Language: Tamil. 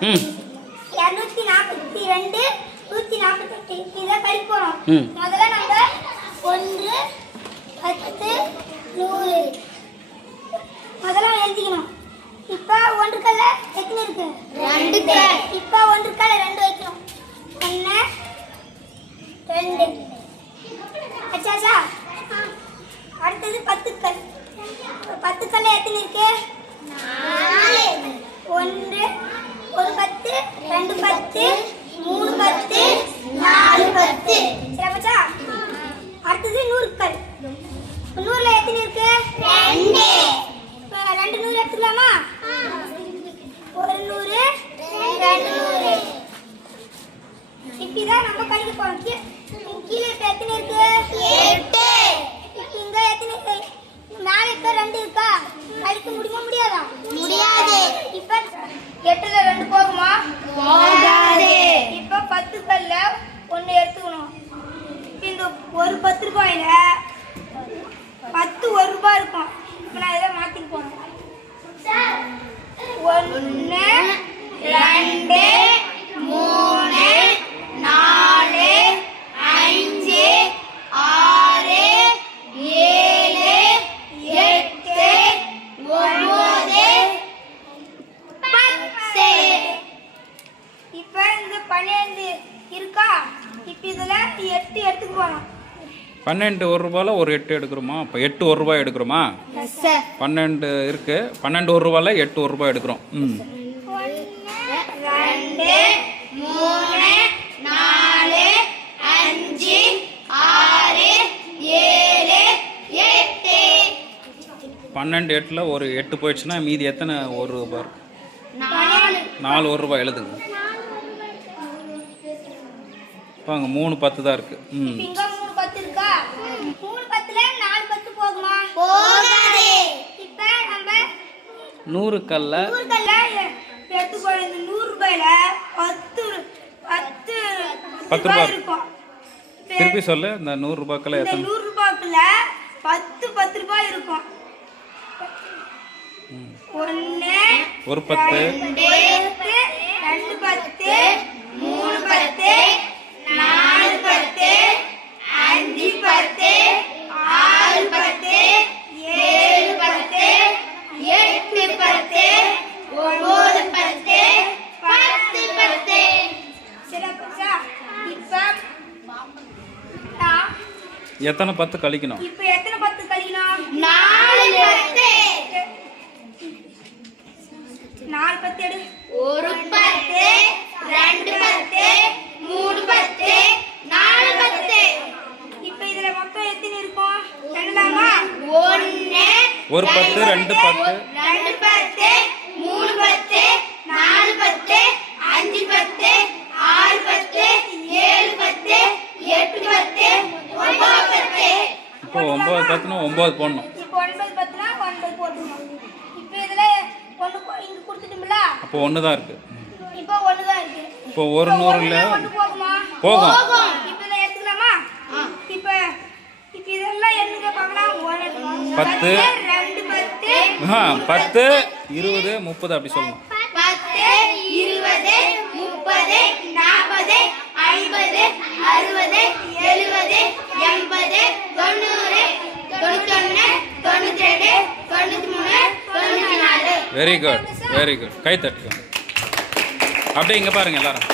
242 148 இதை கழிக்க போறோம். முதல்ல நம்ம 1 10 100 முதல்ல எழுதிக்கணும். இப்போ 1 கல்ல எத்தனை இருக்கு? 2 கல். இப்போ 1 கல்ல 2 வைக்கணும். 1 2 அச்சாச்சா. அடுத்தது 10 கல். 10 கல்ல எத்தனை இருக்கு? 4. 1 1 10 2 10 3 10 4 10 சரியாச்சா. அடுத்தது 100 கல். 100ல எத்தனை இருக்கு? 2. 2 100 எடுத்துக்கலாமா? 1 100 2 100 இப்படிதான் நம்ம கழிக்க போறோம். கீழே இப்ப எத்தனை இருக்கு? 8. இங்க எத்தனை இருக்கு? மேல இப்ப 2 இருக்கா? கழிக்க முடியுமா முடியாதா? முடியாது. இப்ப 8ல 2 போகுமா? போகாது. இப்ப 10 கல்ல 1 எடுத்துக்கணும். இந்த ஒரு 10 ரூபாயில 10 1 ரூபாய் இருக்கும். இப்ப நான் இதை மாத்திட்டு போறேன். 1 2 3 4 5 6 7 8 9 10 இப்ப இந்த 12 இருக்கா? இப்ப இதுல 8 எடுத்துக்க போறோம். 12 1 ரூபாயில் ஒரு 8 எடுக்கிறோமா? இப்போ 8 1 ரூபாய் எடுக்கிறோமா? 12 இருக்கு. 12 1 ரூபாயில் 8 1 ரூபாய் எடுக்கிறோம். 1 2 3 4 5 6 7 8 12 8ல் ஒரு 8 போயிடுச்சுன்னா மீதி எத்தனை 1 ரூபாய் இருக்கு? 4 1 ரூபாய் எழுதுங்க. இப்போ அங்கே 3 10 தான் இருக்கு. இங்க 3 10 இருக்கா? 3 10ல 4 10 போகுமா? போகாது. இப்போ நம்ம 100 கல்ல எடுத்து போற இந்த 100 ரூபாயில 10 ரூபாய் இருக்கும். திருப்பி சொல்லு. இந்த 100 ரூபாய்க்குள்ள இந்த எத்தனை? 100 ரூபாய்க்குள்ள 10 ரூபாய் இருக்கும். 1 ஒரு 10 2 10 3 10 4 10 5 10 6 10 7 10 8 10 9 10 10 10 சரியா? இப்ப எத்தனை 10 கழிக்கணும்? இப்ப எத்தனை 10 கழிக்கணும்? 4 10 4 10 எடு. 1 10 2 10 3 10 4 10 இப்ப இதுல மொத்தம் எத்தனை இருக்கும்? சொல்லலாமா? 1 ஒரு 10 2 10 2 10 3 10 4 10 5 10 6 10 7 10 8 10 9 10 இப்போ 9 10னா 9 போடணும். இப்போ 9 10னா 9 போடணும். இப்போ இதுல 1 இங்க கொடுத்துட்டோம்ல. அப்போ 1 தான் இருக்கு. இப்போ 1 தான் இருக்கு. இப்போ ஒரு 100ல 1 போகுமா? போகும். இப்போ இத எடுத்துக்கலாமா? இப்போ இதெல்லாம் என்னங்க பார்க்கலாம்? 10 2 10 10 20 30 அப்படி சொல்லணும். 10 20 30 40 50 60 70 80 90 91 92 93 94 வெரி குட் வெரி குட். கை தட்டுங்க. அப்படியே இங்கே பாருங்க எல்லாரும்.